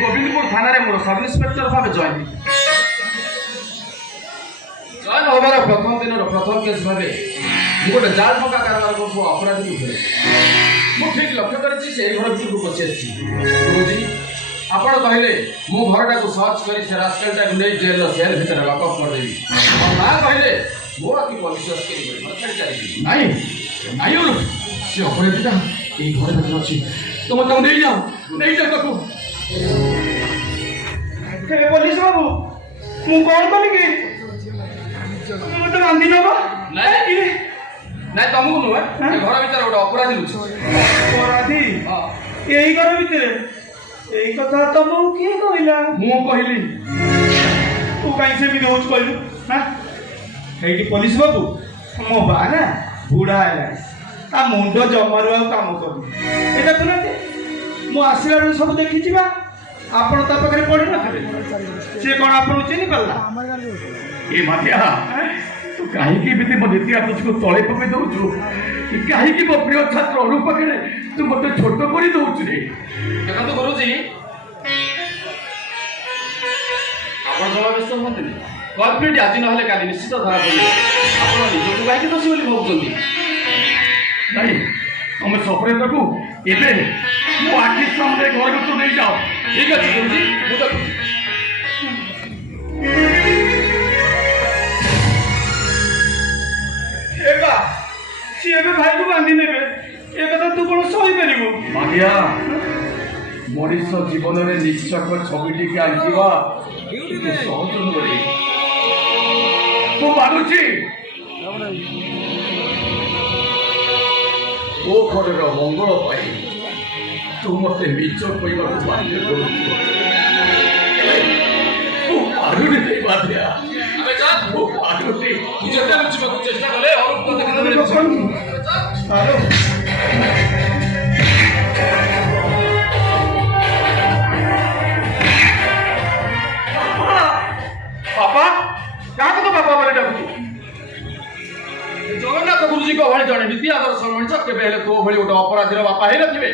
गोविंदपुर थाना रे मोर sub inspector भाव जॉइन होबार प्रथम दिन प्रथम केस भाव गोटे जाल टंका कारबार को अपराधी को धरे ठीक लक्ष्य कर घर भर को पशि गुरुजी आपण कहले मु घरटा को सर्च कर से रास्कलटा नहीं जेल सेल भीतर लॉकअप कर देबी और ना कहले मो कि विश्वास करी मत चली नहीं नहीं से अपराधीटा ये घर भीतर अछि तुम तो नहीं जाओ ताको हे पुलिस बाबू मु कौन कली कि मते बांधी नबा नहीं नहीं तुमको नुह घर भीतर गोटे अपराधी लुच अपराधी हां यही घर भीतर यही कथा तुमको किए कहला मु कहली तू कहीं से भी होच कहलु हां हेटी पुलिस बाबू मो बा ना बुढ़ा है आ मुंडो जमारू आ काम करू एटा तो ना मु आसिला सब देखि छिबा आपण ता पाखरे पड़ी न से कोन आपण चिनी पल्ला ए मातिया तू काहे की बिति मदितिया तुझको तळे पके दउछु कि काहे की मो प्रिय छात्र अनुप पके तू मते छोट करी दउछु रे देखा तो गुरुजी आपण जवाब व्यस्त होतनी कॉर्पोरेट आज न हले काली निश्चित धरा पड़े आपण निजको काहे की दोषी बोली भाबुचंदी नहीं तुम सफरे तक एबे मो आखि सामने घर को नहीं जाओ ठीक है गुरुजी मु तो एगा सी एबे भाई को बांधी नेबे ए कथा तू कोन सही करिवो मागिया मनीष जीवन में निश्चक छविटी के आंकिवा इते सहज नुहे तू मानुची ओ घर मंगल पाई तू मत मिच कहवा बाध्य चेष्टा कले पापा क्या तो पापा बोले डाकुची जगन्नाथ गुरुजी को भाई जड़े नीति आदर्श मଣିଷ केबे हेले तो भली गोटे अपराधीर बापा हेले थिबे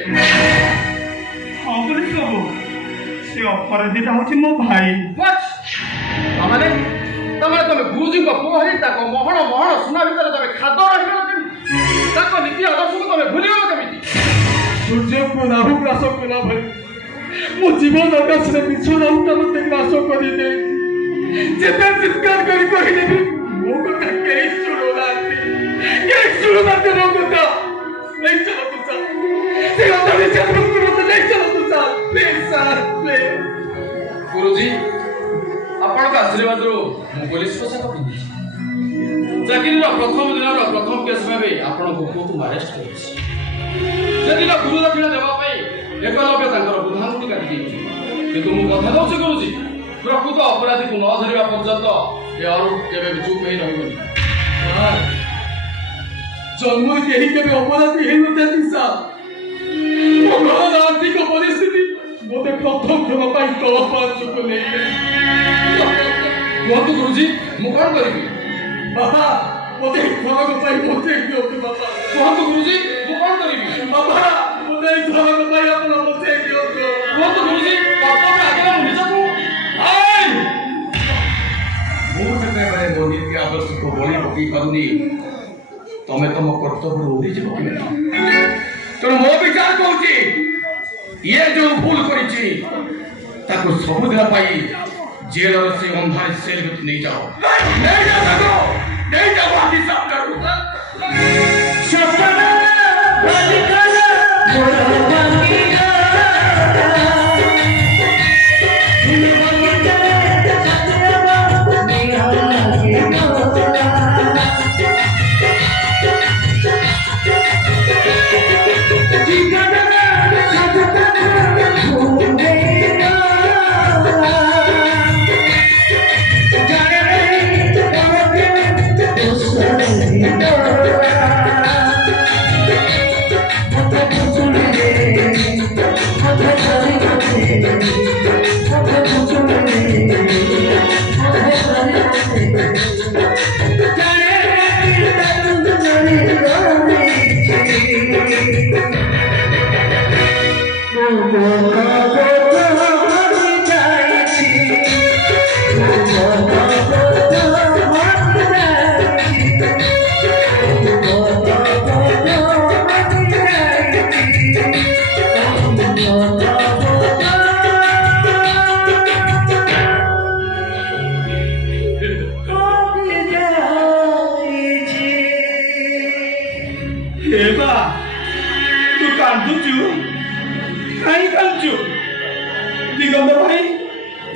हां पुलिस बाबू से अपराधीटा होची मो भाई तमाने तमे गुरुजी को पुओ हेली ताको मोहण सुना भीतर तमे खादो रहिलो केमी ताको नीति आदर्श को तमे भूली गेलो केमी सूर्य को नाहु ग्रास कला भली मो जीवन आकाश रे बिछु नाउटा मते ग्रास करी दे जेते चित्कार करी कहि दे मो को के सुनो रो को नहीं चलो तू चल ते अंदर से तुम नहीं चलो तू चल प्लीज सर प्लीज गुरुजी आपण का आशीर्वाद रो मु पुलिस को सको पिंदी चाकरी रो प्रथम दिन रो प्रथम केस भाबे आपण को को अरेस्ट करछि जदिला गुरु दक्षिणा देबा पई एकलव्य तांकर बुधानुटी काटी दैछि किंतु मु कथा दउछि गुरुजी प्रकृत अपराधी को न धरिबा पर्यंत ए और केबे भी चुप नहीं रहबनी जन्म यही के अपराधी है नथि सा घर आर्थिक परिस्थिति मोते प्रथम क्षमा पाई तल पांच को ले कहतु गुरुजी मु कोन करिबी बाबा मोते क्षमा को पाई मोते दियो के बाबा कहतु गुरुजी मु कोन करिबी बाबा मोते क्षमा को पाई अपन मोते दियो के कहतु गुरुजी बाबा में आगे हम निज को आय मु जते बरे मोदी के आदर्श को बोली पकी करूनी तमे तम कर्तव्य ओरी जीव तेणु मो विचार कहूँ ये जो भूल करी सबुदिन पाई जेल से अंधार सेल नहीं जाओ नहीं जाओ आदि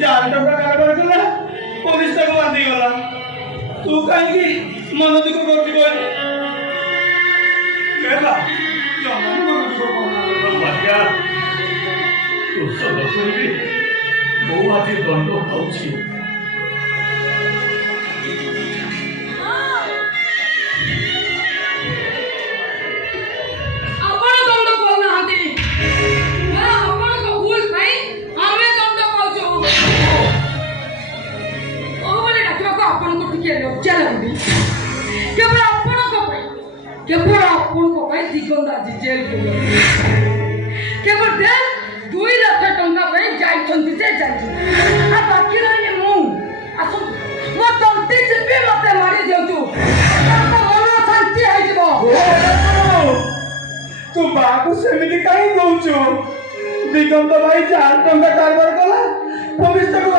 जाल टंका कारोबार कला पुलिस ताको बांधी गला तू कहीं मन दुख करती बोल कहला जमा मन दुख करना भाग्या तू सब सुनबी मो आज दंड पाउछि केवल आपण दिगंदा जेल केवल 2 लाख टंका जाइछन्ति से जाइछन्ति आ बाकी रही मु आसु मो तंती चिपी मते मारी दियंतु तो मन शांति है जीवो तू बाकू सेमिति काई दउछु दिगंत भाई 4 टंका कारोबार कला पुलिस ताको